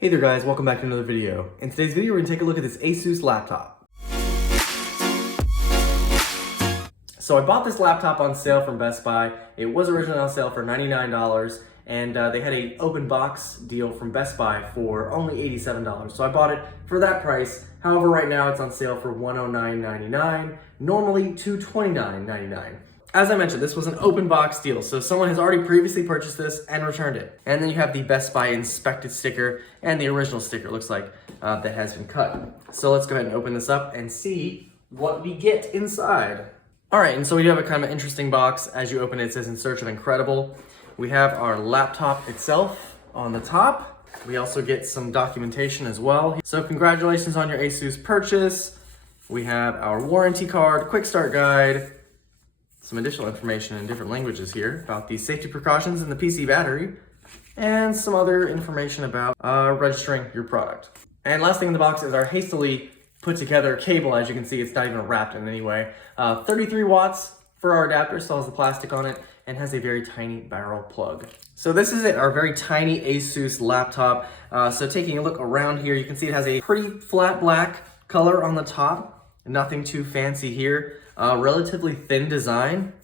Hey there guys, welcome back to another video. In today's video, we're gonna take a look at this Asus laptop. So I bought this laptop on sale from Best Buy. It was originally on sale for $99, and they had an open box deal from Best Buy for only $87. So I bought it for that price. However, right now it's on sale for $109.99, normally $229.99. As I mentioned, this was an open box deal, so someone has already previously purchased this and returned it. And then you have the Best Buy inspected sticker and the original sticker, looks like, that has been cut. So let's go ahead and open this up and see what we get inside. All right, and so we do have a kind of interesting box. As you open it, it says "In search of incredible." We have our laptop itself on the top. We also get some documentation as well. So congratulations on your Asus purchase. We have our warranty card, quick start guide, some additional information in different languages here about the safety precautions in the PC battery, and some other information about registering your product. And last thing in the box is our hastily put together cable. As you can see, it's not even wrapped in any way. 33 watts for our adapter, still has the plastic on it, and has a very tiny barrel plug. So this is it, our very tiny Asus laptop. So taking a look around here, you can see it has a pretty flat black color on the top. Nothing too fancy here. Relatively thin design.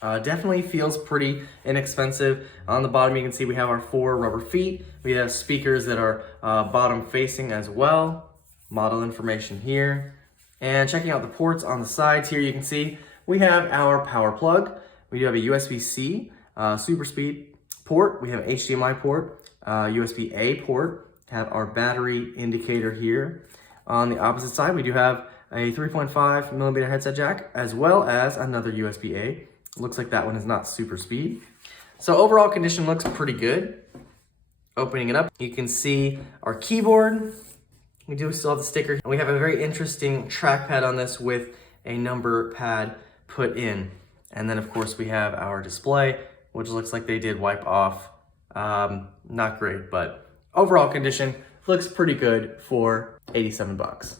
Definitely feels pretty inexpensive. On the bottom you can see we have our 4 rubber feet. We have speakers that are bottom facing as well. Model information here. And checking out the ports on the sides here, you can see we have our power plug. We do have a USB-C super speed port. We have an HDMI port, USB-A port. Have our battery indicator here. On the opposite side, we do have a 3.5 millimeter headset jack, as well as another USB-A. Looks like that one is not super speed. So overall condition looks pretty good. Opening it up, you can see our keyboard. We do still have the sticker. And we have a very interesting trackpad on this with a number pad put in. And then of course we have our display, which looks like they did wipe off. Not great, but overall condition looks pretty good for 87 bucks.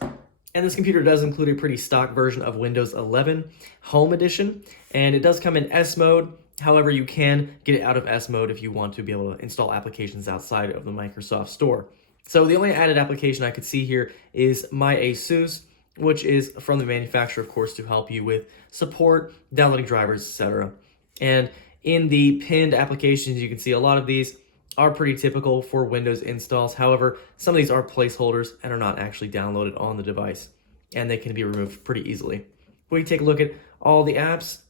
And this computer does include a pretty stock version of Windows 11 Home Edition, and it does come in S mode. However, you can get it out of S mode if you want to be able to install applications outside of the Microsoft Store. So the only added application I could see here is My Asus, which is from the manufacturer, of course, to help you with support, downloading drivers, etc. And in the pinned applications, you can see a lot of these are pretty typical for Windows installs. However, some of these are placeholders and are not actually downloaded on the device, and they can be removed pretty easily. When you take a look at all the apps,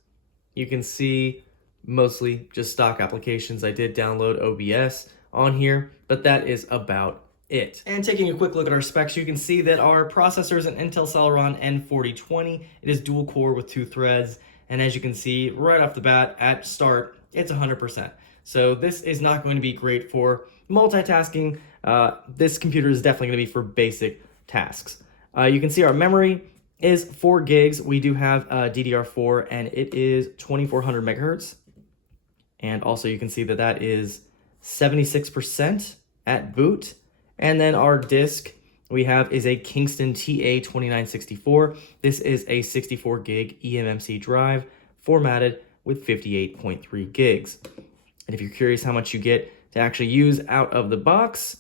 you can see mostly just stock applications. I did download OBS on here, but that is about it. And taking a quick look at our specs, you can see that our processor is an Intel Celeron N4020. It is dual core with 2 threads, and as you can see right off the bat at start, it's 100%. So this is not going to be great for multitasking. This computer is definitely going to be for basic tasks. You can see our memory is 4 gigs. We do have DDR4, and it is 2400 megahertz. And also you can see that that is 76% at boot. And then our disk we have is a Kingston TA2964. This is a 64 gig eMMC drive formatted with 58.3 gigs. And if you're curious how much you get to actually use out of the box,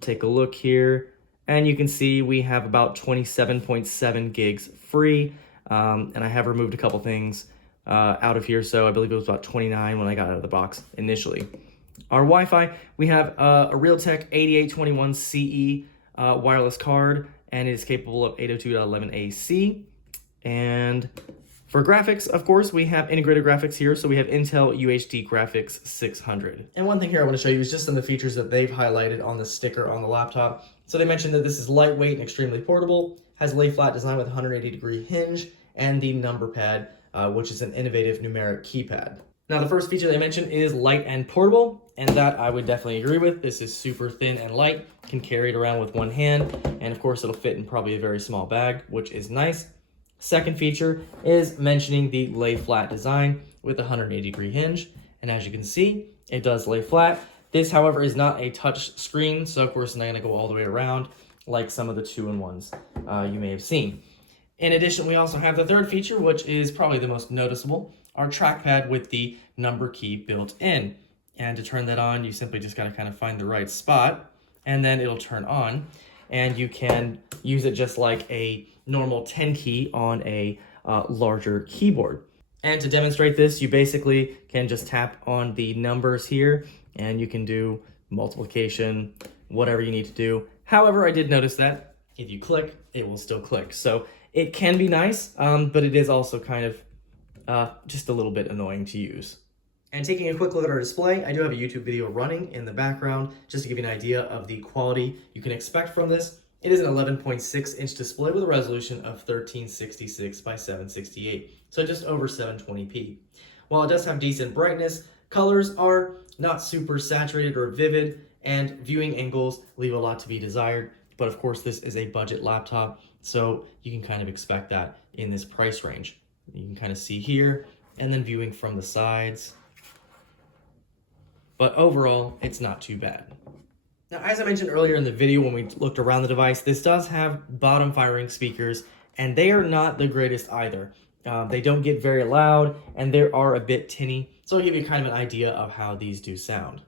take a look here, and you can see we have about 27.7 gigs free. And I have removed a couple things out of here, so I believe it was about 29 when I got out of the box initially. Our Wi-Fi, we have a Realtek 8821CE wireless card, and it is capable of 802.11ac. And for graphics, of course, we have integrated graphics here. So we have Intel UHD Graphics 600. And one thing here I want to show you is just some of the features that they've highlighted on the sticker on the laptop. So they mentioned that this is lightweight and extremely portable, has a lay flat design with a 180-degree hinge, and the number pad, which is an innovative numeric keypad. Now, the first feature they mentioned is light and portable, and that I would definitely agree with. This is super thin and light, can carry it around with one hand, and of course it'll fit in probably a very small bag, which is nice. Second feature is mentioning the lay flat design with a 180-degree hinge, and as you can see, it does lay flat. This, however, is not a touch screen, so of course it's not going to go all the way around like some of the 2-in-1s you may have seen. In addition, we also have the third feature, which is probably the most noticeable, our trackpad with the number key built in. And to turn that on, you simply just got to kind of find the right spot. and then it'll turn on, and you can use it just like a normal 10 key on a larger keyboard. And to demonstrate this, you basically can just tap on the numbers here, and you can do multiplication, whatever you need to do. However, I did notice that if you click, it will still click. So it can be nice, but it is also kind of just a little bit annoying to use. And taking a quick look at our display, I do have a YouTube video running in the background just to give you an idea of the quality you can expect from this. It is an 11.6-inch display with a resolution of 1366 by 768, so just over 720p. While it does have decent brightness, colors are not super saturated or vivid, and viewing angles leave a lot to be desired. But of course, this is a budget laptop, so you can kind of expect that in this price range. You can kind of see here, and then viewing from the sides. But overall, it's not too bad. Now, as I mentioned earlier in the video when we looked around the device, this does have bottom firing speakers, and they are not the greatest either. They don't get very loud, and they are a bit tinny, so I'll give you kind of an idea of how these do sound.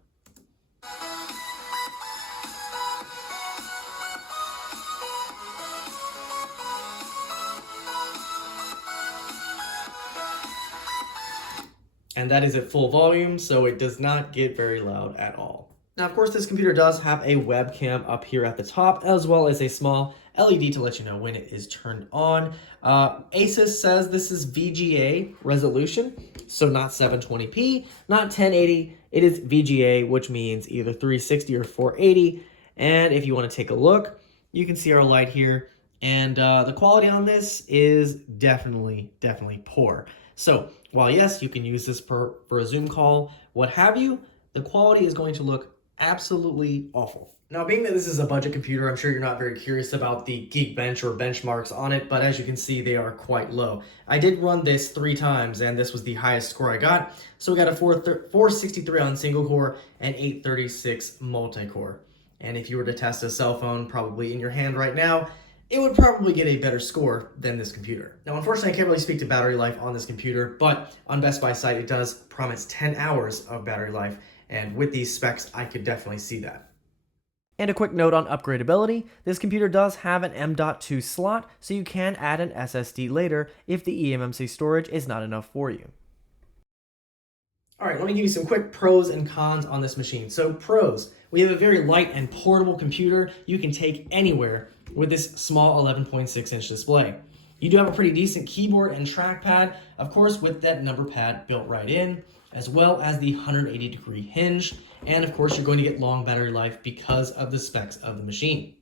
And that is at full volume, so it does not get very loud at all. Now, of course, this computer does have a webcam up here at the top, as well as a small LED to let you know when it is turned on. Asus says this is VGA resolution, so not 720p, not 1080. It is VGA, which means either 360 or 480. And if you want to take a look, you can see our light here. And the quality on this is definitely poor. So while yes, you can use this for a Zoom call, what have you, the quality is going to look absolutely awful. Now, being that this is a budget computer, I'm sure you're not very curious about the Geekbench or benchmarks on it, but as you can see, they are quite low. I did run this 3 times, and this was the highest score I got. So we got a 463 on single core and 836 multi-core. And if you were to test a cell phone probably in your hand right now, it would probably get a better score than this computer. Now, unfortunately, I can't really speak to battery life on this computer, but on Best Buy site, it does promise 10 hours of battery life, and with these specs, I could definitely see that. And a quick note on upgradability, this computer does have an M.2 slot, so you can add an SSD later if the eMMC storage is not enough for you. All right, let me give you some quick pros and cons on this machine. So pros, we have a very light and portable computer you can take anywhere with this small 11.6-inch display. You do have a pretty decent keyboard and trackpad, of course, with that number pad built right in, as well as the 180-degree hinge, and of course, you're going to get long battery life because of the specs of the machine.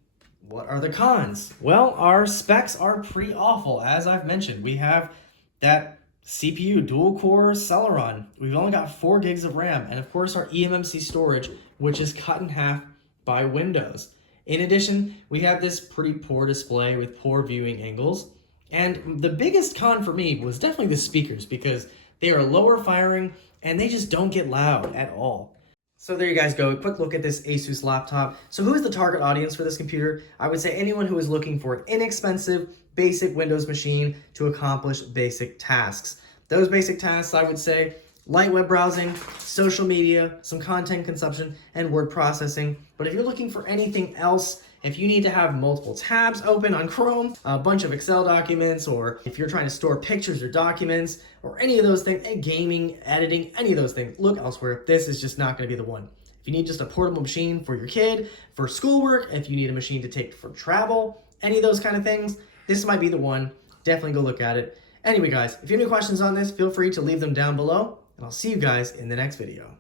What are the cons? Well, our specs are pretty awful. As I've mentioned, we have that CPU dual-core Celeron. We've only got 4 gigs of RAM, and of course, our eMMC storage, which is cut in half by Windows. In addition, we have this pretty poor display with poor viewing angles. And the biggest con for me was definitely the speakers, because they are lower firing and they just don't get loud at all. So there you guys go, a quick look at this Asus laptop. So who is the target audience for this computer? I would say anyone who is looking for an inexpensive, basic Windows machine to accomplish basic tasks. Those basic tasks, I would say, light web browsing, social media, some content consumption, and word processing. But if you're looking for anything else, if you need to have multiple tabs open on Chrome, a bunch of Excel documents, or if you're trying to store pictures or documents, or any of those things, gaming, editing, any of those things, look elsewhere. This is just not going to be the one. If you need just a portable machine for your kid, for schoolwork, if you need a machine to take for travel, any of those kind of things, this might be the one. Definitely go look at it. Anyway, guys, if you have any questions on this, feel free to leave them down below, and I'll see you guys in the next video.